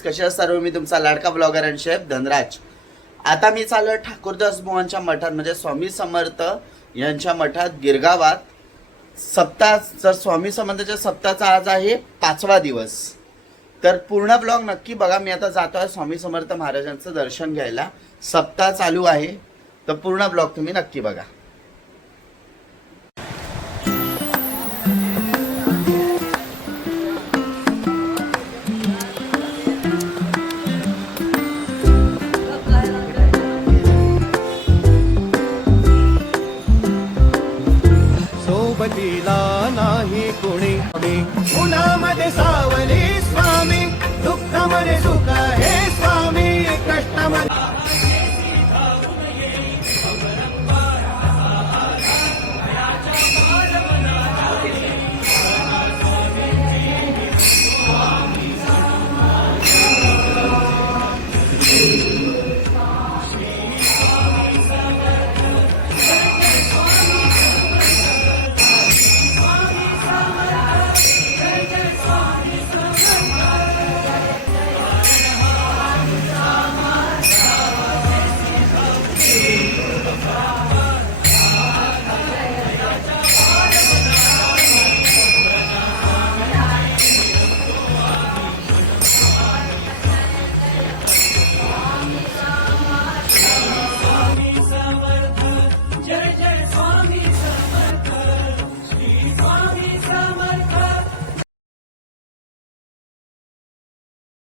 कसे आहात सर्व? मी तुमचा लाडका ब्लॉगर आणि शेफ धनराज. आता मी चाललो ठाकूरदास बुवांच्या मठात म्हणजे स्वामी समर्थ यांच्या मठात गिरगावात सप्ताह. जर स्वामी समर्थाच्या सप्ताहाचा आज आहे 5वा दिवस. तर पूर्ण ब्लॉग नक्की बघा. मी आता जातो आहे स्वामी समर्थ महाराजांचं दर्शन घ्यायला. सप्ताह चालू आहे तर पूर्ण ब्लॉग तुम्ही नक्की बघा. सोबतीला नाही कुणी उन्हामध्ये सावली स्वामी, दुःखामध्ये सुख हे स्वामी, कष्टामध्ये